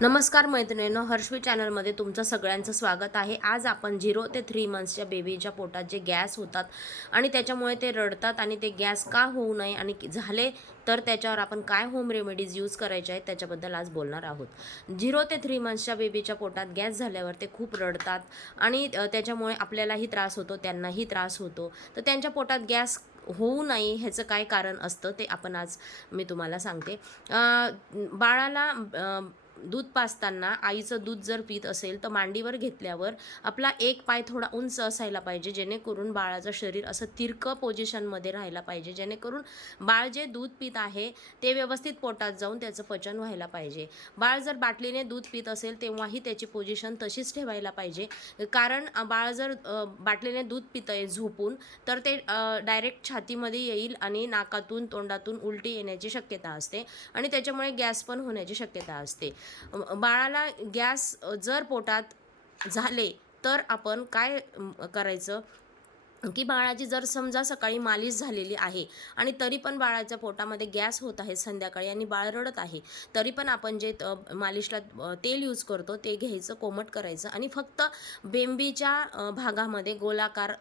नमस्कार मैत्रिणींनो हर्षवी चॅनलमध्ये तुमचं सगळ्यांचं स्वागत आहे. आज आपण झिरो ते थ्री मंथ्सच्या बेबीच्या पोटात जे गॅस होतात आणि त्याच्यामुळे ते रडतात आणि ते गॅस का होऊ नये आणि झाले तर त्याच्यावर आपण काय होम रेमेडीज यूज करायचे आहेत त्याच्याबद्दल आज बोलणार आहोत. झिरो ते थ्री मंथ्सच्या बेबीच्या पोटात गॅस झाल्यावर ते खूप रडतात आणि त्याच्यामुळे आपल्यालाही त्रास होतो त्यांनाही त्रास होतो. तर त्यांच्या पोटात गॅस होऊ नये ह्याचं काय कारण असतं ते आपण आज मी तुम्हाला सांगते. बाळाला दूध पाजताना आईचं दूध जर पित असेल तर मांडीवर घेतल्यावर आपला एक पाय थोडा उंच असायला पाहिजे जेणेकरून बाळाचं शरीर असं तिरकं पोझिशनमध्ये राहायला पाहिजे जेणेकरून बाळ जे दूध पित आहे ते व्यवस्थित पोटात जाऊन त्याचं पचन व्हायला पाहिजे. बाळ जर बाटलीने दूध पित असेल तेव्हाही त्याची पोझिशन तशीच ठेवायला पाहिजे. कारण बाळ जर बाटलीने दूध पितं आहे झोपून तर ते डायरेक्ट छातीमध्ये येईल आणि नाकातून तोंडातून उलटी येण्याची शक्यता असते आणि त्याच्यामुळे गॅस पण होण्याची शक्यता असते. बाळाला गॅस जर पोटात झाले तर आपण काय करायचं? की बाळाची जर समजा सकाळी मालिश झालेली आहे आणि तरी पण बाळाच्या पोटामध्ये गॅस होत आहे संध्याकाळी आणि बाळ रडत आहे तरी पण आपण जे मालिशला तेल यूज करतो ते घ्यायचं कोमट करायचं आणि फक्त बेंबीच्या भागामध्ये गोलाकार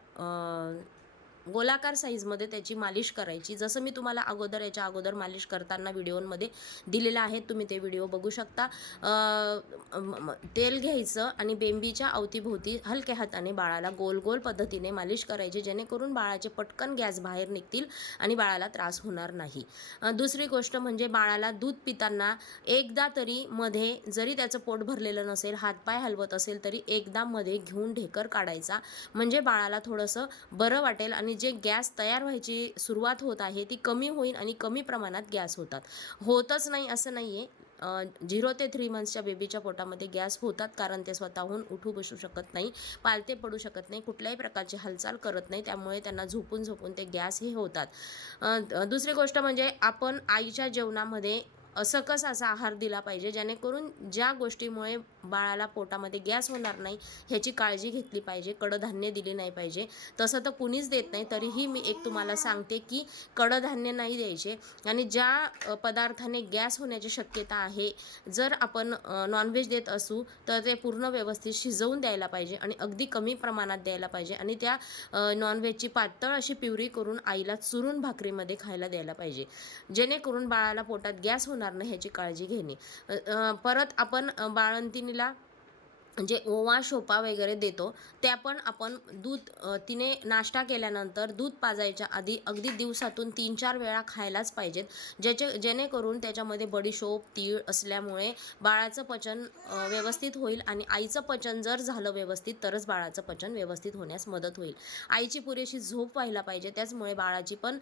गोलाकार साईजमध्ये त्याची मालिश करायची. जसं मी तुम्हाला अगोदर याच्या अगोदर मालिश करताना व्हिडिओमध्ये दिलेलं आहे तुम्ही ते व्हिडिओ बघू शकता. तेल घ्यायचं आणि बेंबीच्या अवतीभोवती हलक्या हाताने बाळाला गोल गोल पद्धतीने मालिश करायची जेणेकरून बाळाचे पटकन गॅस बाहेर निघतील आणि बाळाला त्रास होणार नाही. दुसरी गोष्ट म्हणजे बाळाला दूध पिताना एकदा तरी मध्ये जरी त्याचं पोट भरलेलं नसेल हातपाय हलवत असेल तरी एकदा मध्ये घेऊन ढेकर काढायचा. म्हणजे बाळाला थोडंसं बरं वाटेल आणि जे गॅस तयार व्हायची सुरुवात होत आहे ती कमी होईल आणि कमी प्रमाणात गॅस होतात. होतच नाही असं नाही आहे झिरो ते थ्री मंथ्सच्या बेबीच्या पोटामध्ये गॅस होतात कारण ते स्वतःहून उठू बसू शकत नाही पालते पडू शकत नाही कुठल्याही प्रकारची हालचाल करत नाही त्यामुळे त्यांना झोपून झोपून ते गॅस हे होतात. दुसरी गोष्ट म्हणजे आपण आईच्या जेवणामध्ये सकस असा आहार दिला पाहिजे जेणेकरून ज्या गोष्टीमुळे बाळाला पोटामध्ये गॅस होणार नाही ह्याची काळजी घेतली पाहिजे कडधान्य दिली नाही पाहिजे. तसं तर कुणीच देत नाही तरीही मी एक तुम्हाला सांगते की कडधान्य नाही द्यायचे. आणि ज्या पदार्थाने गॅस होण्याची शक्यता आहे जर आपण नॉनव्हेज देत असू तर ते पूर्ण व्यवस्थित शिजवून द्यायला पाहिजे आणि अगदी कमी प्रमाणात द्यायला पाहिजे. आणि त्या नॉनव्हेजची पातळ अशी प्युरी करून आईला चुरून भाकरीमध्ये खायला द्यायला पाहिजे. जेणेकरून बाळाला पोटात गॅस होणार नाही ह्याची काळजी घेणे. परत आपण बाळंतिणीला जे ओवा शोपा वगैरे देतो. त्या पण आपण दूध तिने नाश्ता केल्यानंतर दूध पाजायच्या आधी अगदी दिवसातून तीन चार वेळा खायलाच पाहिजेत. ज्याचे जेणेकरून त्याच्यामध्ये बडीशोप तीळ असल्यामुळे बाळाचं पचन व्यवस्थित होईल आणि आईचं पचन जर झालं व्यवस्थित तरच बाळाचं पचन व्यवस्थित होण्यास मदत होईल. आईची पुरेशी झोप व्हायला पाहिजे त्याचमुळे बाळाची पण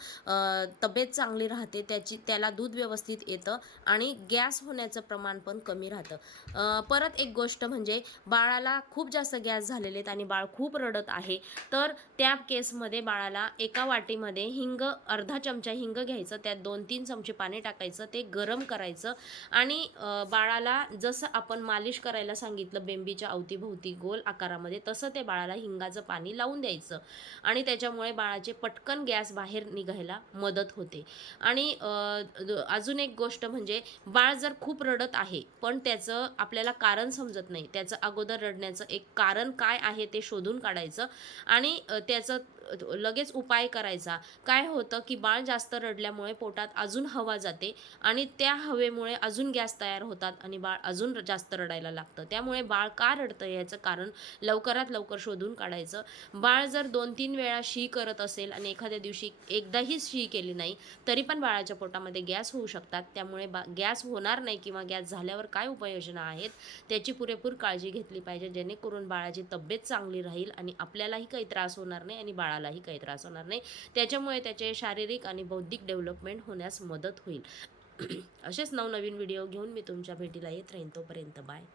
तब्येत चांगली राहते त्याची त्याला दूध व्यवस्थित येतं आणि गॅस होण्याचं प्रमाण पण कमी राहतं. परत एक गोष्ट म्हणजे बाळाला खूप जास्त गॅस झालेले आहेत आणि बाळ खूप रडत आहे. तर त्या केसमध्ये बाळाला एका वाटीमध्ये हिंग अर्धा चमचा हिंग घ्यायचं त्यात दोन तीन चमचे पाणी टाकायचं ते गरम करायचं आणि बाळाला जसं आपण मालिश करायला सांगितलं बेंबीच्या अवतीभोवती गोल आकारामध्ये तसं ते बाळाला हिंगाचं पाणी लावून द्यायचं आणि त्याच्यामुळे बाळाचे पटकन गॅस बाहेर निघायला मदत होते. आणि अजून एक गोष्ट म्हणजे बाळ जर खूप रडत आहे पण त्याचं आपल्याला कारण समजत नाही त्याचं अगोदर रडण्याचं एक कारण काय आहे ते शोधून काढायचं. आणि त्याचं लगेच उपाय करायचा. काय होतं की बाळ जास्त रडल्यामुळे पोटात अजून हवा जाते आणि त्या हवेमुळे अजून गॅस तयार होतात आणि बाळ अजून जास्त रडायला लागतं. त्यामुळे बाळ का रडतं याचं कारण लवकरात लवकर शोधून काढायचं. बाळ जर दोन तीन वेळा शी करत असेल आणि एखाद्या दिवशी एकदाही शी केली नाही तरी पण बाळाच्या पोटामध्ये गॅस होऊ शकतात. त्यामुळे बा गॅस होणार नाही किंवा गॅस झाल्यावर काय उपाययोजना आहेत त्याची पुरेपूर काळजी घेतली पाहिजे जेणेकरून बाळाची तब्येत चांगली राहील आणि आपल्यालाही काही त्रास होणार नाही आणि बाळालाही काही त्रास होणार नाही. त्याच्यामुळे त्याचे शारीरिक आणि बौद्धिक डेव्हलपमेंट होण्यास मदत होईल. असेच नवनवीन व्हिडिओ घेऊन मी तुमच्या भेटीला येत राहीन. तोपर्यंत बाय.